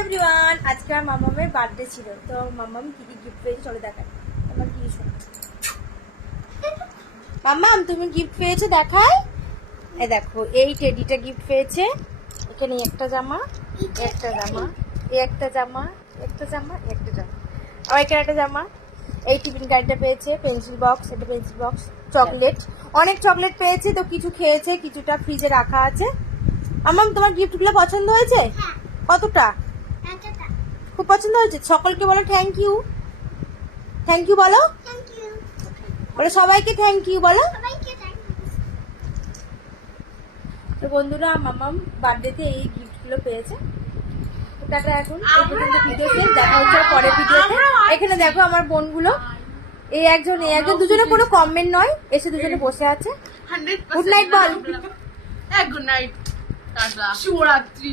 Everyone, আজকে আমার মামামের বার্থডে ছিল। তো মামাম কি কি গিফট পেয়েছে চলো দেখাই। আমার কি শোনো মামাম, তুমি গিফট পেয়েছো দেখাই। এই দেখো, এই টেডিটা গিফট পেয়েছে। এখানে একটা জামা, একটা জামা, একটা জামা, একটা জামা, একটা জামা, আর এখানে একটা জামা। এই টিফিন গাড়িটা পেয়েছে, পেন্সিল বক্স, এটা পেন্সিল বক্স, চকলেট, অনেক চকলেট পেয়েছে। তো কিছু খেয়েছে, কিছুটা ফ্রিজে রাখা আছে। মামাম, তোমার গিফটগুলো পছন্দ হয়েছে? কতটা? খুব পছন্দ হয়েছে। সকলকে বলো থ্যাংক ইউ। থ্যাংক ইউ বলো, বলো সবাইকে থ্যাংক ইউ বলো। তো বন্ধুরা, মামাম বার্থডেতে এই গিফটগুলো পেয়েছে। টাটা, এখন এই পর্যন্ত ভিডিও শেষ। দেখা হচ্ছে পরের ভিডিওতে। এখানে দেখো আমার বোনগুলো, এই একজন দুজনে কোনো কমেন্ট নয়, এসে দুজনে বসে আছে। গুড নাইট বল। গুড নাইট, টাটা, শুভরাত্রি।